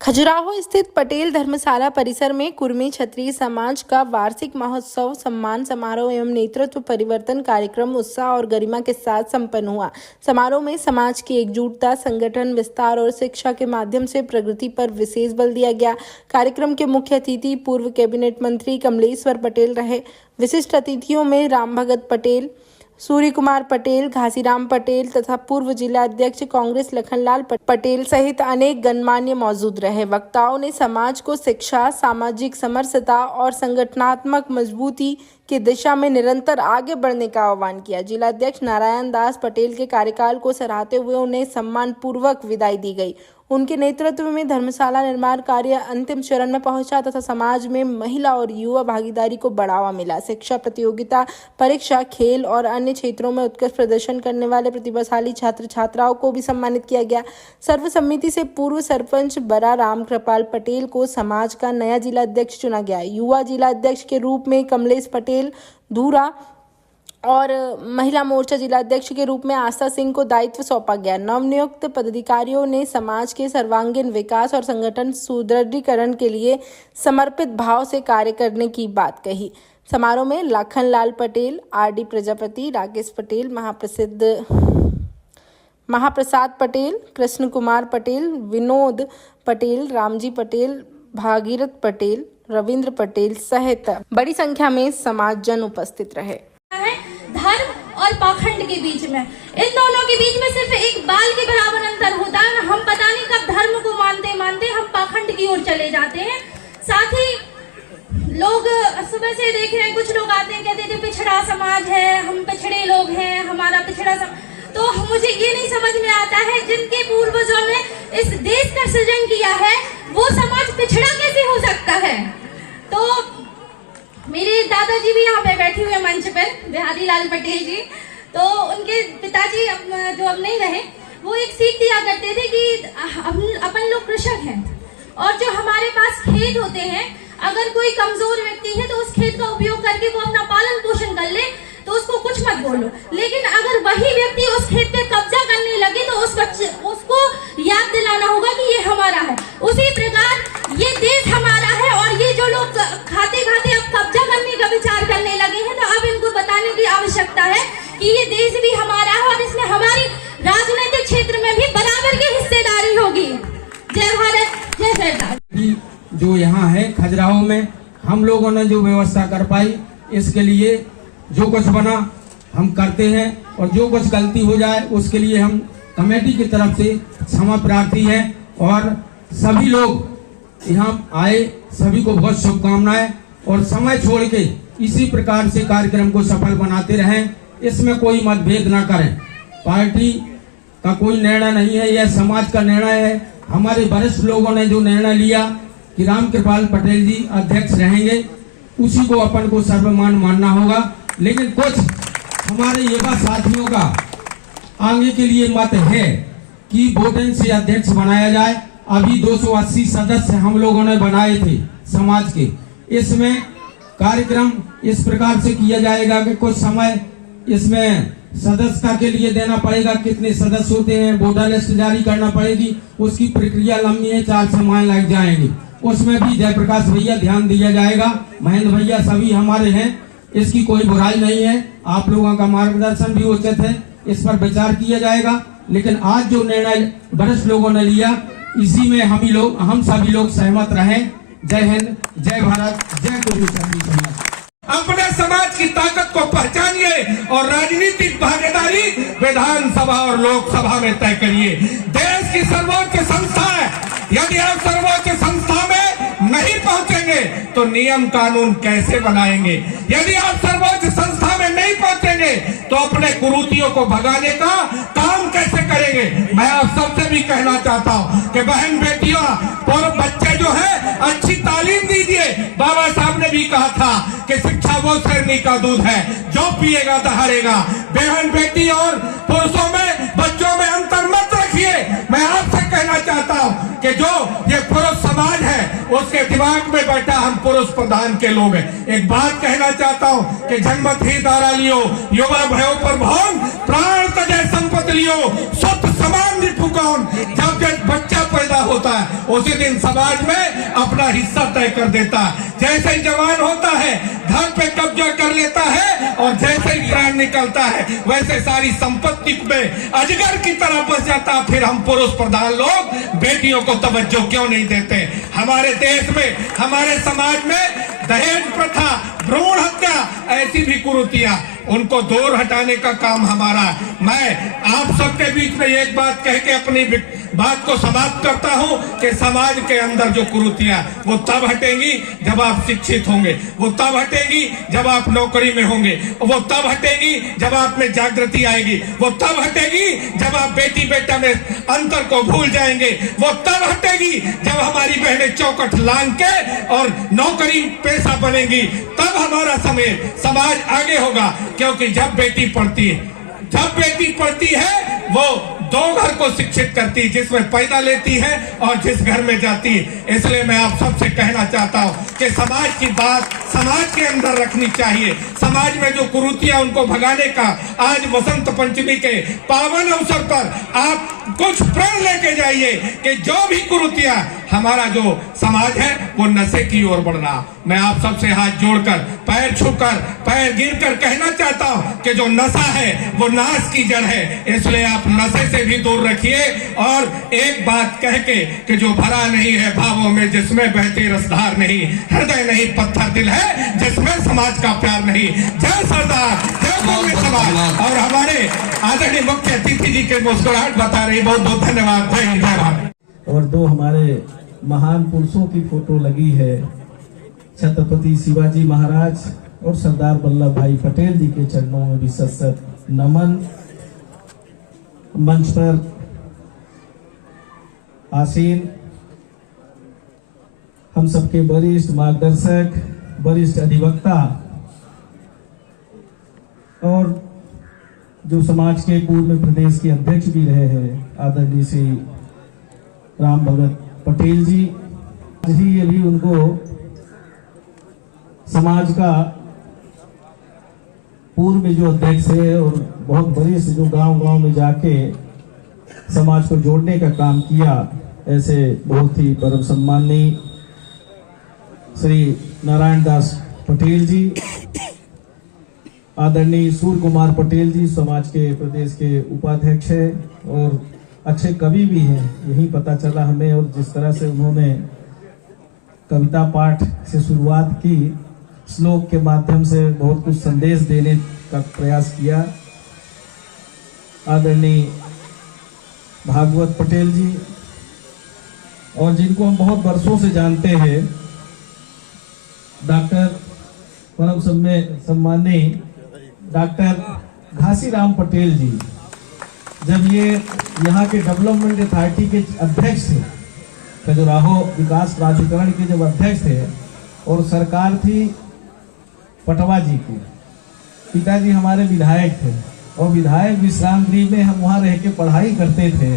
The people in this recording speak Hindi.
खजुराहो स्थित पटेल धर्मशाला परिसर में कुर्मी क्षत्रिय समाज का वार्षिक महोत्सव सम्मान समारोह एवं नेतृत्व परिवर्तन कार्यक्रम उत्साह और गरिमा के साथ संपन्न हुआ। समारोह में समाज की एकजुटता, संगठन विस्तार और शिक्षा के माध्यम से प्रगति पर विशेष बल दिया गया। कार्यक्रम के मुख्य अतिथि पूर्व कैबिनेट मंत्री कमलेश्वर पटेल रहे। विशिष्ट अतिथियों में रामभगत पटेल, सूर्य कुमार पटेल, घासीराम पटेल तथा पूर्व जिला अध्यक्ष कांग्रेस लखनलाल पटेल सहित अनेक गणमान्य मौजूद रहे। वक्ताओं ने समाज को शिक्षा, सामाजिक समरसता और संगठनात्मक मजबूती की दिशा में निरंतर आगे बढ़ने का आह्वान किया। जिला अध्यक्ष नारायण दास पटेल के कार्यकाल को सराहते हुए उन्हें सम्मान पूर्वक विदाई दी गई। उनके नेतृत्व में धर्मशाला निर्माण कार्य अंतिम चरण में पहुंचा तथा समाज में महिला और युवा भागीदारी को बढ़ावा मिला। शिक्षा प्रतियोगिता, परीक्षा, खेल और अन्य क्षेत्रों में उत्कृष्ट प्रदर्शन करने वाले प्रतिभाशाली छात्र छात्राओं को भी सम्मानित किया गया। सर्वसम्मति से पूर्व सरपंच बड़ा रामकृपाल पटेल को समाज का नया जिला अध्यक्ष चुना गया। युवा जिला अध्यक्ष के रूप में कमलेश पटेल धूरा और महिला मोर्चा जिला अध्यक्ष के रूप में आस्था सिंह को दायित्व सौंपा गया। नवनियुक्त पदाधिकारियों ने समाज के सर्वांगीण विकास और संगठन सुदृढ़ीकरण के लिए समर्पित भाव से कार्य करने की बात कही। समारोह में लखनलाल पटेल, आरडी प्रजापति, राकेश पटेल, महाप्रसाद पटेल, कृष्ण कुमार पटेल, विनोद पटेल, रामजी पटेल, भागीरथ पटेल, रविंद्र पटेल सहित बड़ी संख्या में समाजजन उपस्थित रहे। धर्म और पाखंड के बीच में, इन दोनों के बीच में सिर्फ एक बाल के बराबर अंतर होता है। हम पता नहीं कब धर्म को मानते मानते हम पाखंड की ओर चले जाते हैं। साथ ही लोग सुबह से देख रहे हैं, कुछ लोग आते हैं कहते हैं पिछड़ा समाज है, हम पिछड़े लोग हैं, हमारा पिछड़ा तो मुझे ये नहीं समझ में आता है जिनके पूर्वजों ने इस देश का सृजन किया है वो समाज पिछड़ा कैसे हो सकता है। तो मेरे दादाजी भी यहाँ पे बैठे हुए मंच पर, बिहारी लाल पटेल जी, तो उनके पिताजी जो अब नहीं रहे, वो एक सीख दिया करते थे कि अपन लोग कृषक हैं और जो हमारे पास खेत होते हैं, अगर कोई कमजोर व्यक्ति है तो उस खेत का उपयोग करके वो अपना पालन पोषण कर ले तो उसको कुछ मत बोलो, लेकिन अगर वही व्यक्ति उस खेत पे कब्जा करने लगे तो उसको याद दिलाना होगा कि ये हमारा है। उसी प्रकार ये देश हमारा है और ये जो लोग खाते खाते अब कब्जा करने का विचार करने लगे हैं, तो अब इनको बताने की आवश्यकता है कि ये देश भी हमारा है और इसमें हमारी राजनीतिक क्षेत्र में भी बराबर की हिस्सेदारी होगी। जय भारत, जय सरकार। जो यहाँ है खजुराहो में हम लोगों ने जो व्यवस्था कर पाई, इसके लिए जो कुछ बना हम करते हैं और जो कुछ गलती हो जाए उसके लिए हम कमेटी की तरफ से क्षमा प्रार्थी हैं और सभी लोग यहाँ आए, सभी को बहुत शुभकामनाएं और समय छोड़ के इसी प्रकार से कार्यक्रम को सफल बनाते रहें। इसमें कोई मतभेद ना करें। पार्टी का कोई निर्णय नहीं है, यह समाज का निर्णय है। हमारे वरिष्ठ लोगों ने जो निर्णय लिया कि रामकृपाल पटेल जी अध्यक्ष रहेंगे, उसी को अपन को सर्वमान मानना होगा। लेकिन कुछ हमारे युवा साथियों का आगे के लिए मत है कि वोटन से अध्यक्ष बनाया जाए। अभी 280 सदस्य हम लोगों ने बनाए थे समाज के। इसमें कार्यक्रम इस प्रकार से किया जाएगा कि कुछ समय इसमें सदस्यता के लिए देना पड़ेगा। कितने सदस्य होते हैं, वोटर लिस्ट जारी करना पड़ेगी, उसकी प्रक्रिया लंबी है, 4 समय लग जाएंगे। उसमें भी जयप्रकाश भैया ध्यान दिया जाएगा, महेंद्र भैया सभी हमारे हैं, इसकी कोई बुराई नहीं है। आप लोगों का मार्गदर्शन भी उचित है, इस पर विचार किया जाएगा। लेकिन आज जो निर्णय वरिष्ठ लोगों ने लिया, इसी में हम सभी लोग सहमत रहें। जय हिंद, जय भारत, जय कुर्मी क्षत्रिय समाज। अपने समाज की ताकत को पहचानिए और राजनीतिक भागीदारी विधानसभा और लोकसभा में तय करिए। देश की सर्वोच्च संस्था है, यदि आप सर्वोच्च संस्था में नहीं पहुंचेंगे तो नियम कानून कैसे बनाएंगे। यदि आप सर्वोच्च संस्था में नहीं पहुंचेंगे तो अपने कुरीतियों को भगाने का काम कैसे करेंगे। मैं आप सबसे भी कहना चाहता हूं कि बहन बेटियों और बच्चे जो है अच्छी तालीम दीजिए। बाबा साहब ने भी कहा था कि शिक्षा वो शेरनी का दूध है, जो पिएगा दहाड़ेगा। बहन बेटी और पुरुषों में, बच्चों में अंतर मत रखिए। मैं आपसे कहना चाहता हूं कि जो ये पुरुष समाज है उसके दिमाग में बैठा हम पुरुष प्रधान के लोग हैं। एक बात कहना चाहता हूं कि जन्मत ही दारा लियो, युवा भयो पर भौन, प्राण तजय संपत्ति लियो, स्वत समान रिपु कौन। जब एक बच्चा पैदा होता है उसी दिन समाज में अपना हिस्सा तय कर देता है। जैसे ही जवान होता है धन पे कब्जा कर लेता है और जैसे ही प्राण निकलता है वैसे सारी संपत्ति में अजगर की तरह बस जाता है। फिर हम पुरुष प्रधान लोग बेटियों को तवज्जो क्यों नहीं देते। हमारे देश में, हमारे समाज में दहेज प्रथा, भ्रूण हत्या, ऐसी भी कुरीतियां, उनको दूर हटाने का काम हमारा है। मैं आप सबके बीच में एक बात कह के अपनी बात को समाप्त करता हूं कि समाज के अंदर जो कुरीतियां वो तब हटेंगी जब आप शिक्षित होंगे, वो तब हटेगी जब आप नौकरी में होंगे, वो तब हटेगी जब आप में जागृति आएगी, वो तब हटेगी जब आप बेटी बेटा में अंतर को भूल जाएंगे, वो तब हटेगी जब हमारी बहनें चौखट लांग के और नौकरी पेशा बनेंगी। तब हमारा समाज आगे होगा। क्योंकि जब बेटी पढ़ती है वो दो घर को शिक्षित करती, जिसमें पैदा लेती है और जिस घर में जाती है। इसलिए मैं आप सबसे कहना चाहता हूं कि समाज की बात समाज के अंदर रखनी चाहिए। समाज में जो कुरीतियां उनको भगाने का आज वसंत पंचमी के पावन अवसर पर आप कुछ प्रण लेके जाइए कि जो भी कुरीतियां हमारा जो समाज है वो नशे की ओर बढ़ रहा। मैं आप सबसे हाथ जोड़कर, पैर छूकर, पैर गिरकर कहना चाहता हूं कि जो नशा है वो नाश की जड़ है। इसलिए आप नशे से भी दूर रखिए। और एक बात कह के कि जो भरा नहीं है भावों में, जिसमें बहती रसधार नहीं, हृदय नहीं पत्थर दिल है जिसमें समाज का प्यार नहीं। जय सरदार, जय कांग्रेस समाज। और हमारे आदरणीय मुख्य अतिथि जी के मुस्कुराहट बता रही। बहुत बहुत धन्यवाद। जय हिंद, जय भारत। और दो हमारे महान पुरुषों की फोटो लगी है, छत्रपति शिवाजी महाराज और सरदार वल्लभ भाई पटेल जी के चरणों में भी सत नमन। मंच पर आसीन हम सबके वरिष्ठ मार्गदर्शक, वरिष्ठ अधिवक्ता और जो समाज के पूर्व में प्रदेश के अध्यक्ष भी रहे हैं आदरणीय श्री राम भगत पटेल जी, अभी उनको समाज का पूर्व में जो अध्यक्ष है और बहुत वरिष्ठ जो गांव-गांव में जाके समाज को जोड़ने का काम किया, ऐसे बहुत ही परम सम्माननीय श्री नारायण दास पटेल जी, आदरणीय सूर्य कुमार पटेल जी समाज के प्रदेश के उपाध्यक्ष है और अच्छे कवि भी हैं, यही पता चला हमें। और जिस तरह से उन्होंने कविता पाठ से शुरुआत की, श्लोक के माध्यम से बहुत कुछ संदेश देने का प्रयास किया। आदरणीय भागवत पटेल जी, और जिनको हम बहुत वर्षों से जानते हैं, डॉक्टर परम सम्माननीय डॉक्टर घासीराम पटेल जी, जब ये यहाँ के डेवलपमेंट अथॉरिटी के अध्यक्ष थे, खजुराहो विकास प्राधिकरण के जब अध्यक्ष थे और सरकार थी पटवा जी की, पिताजी हमारे विधायक थे और विधायक विश्राम गृह में हम वहाँ रह के पढ़ाई करते थे।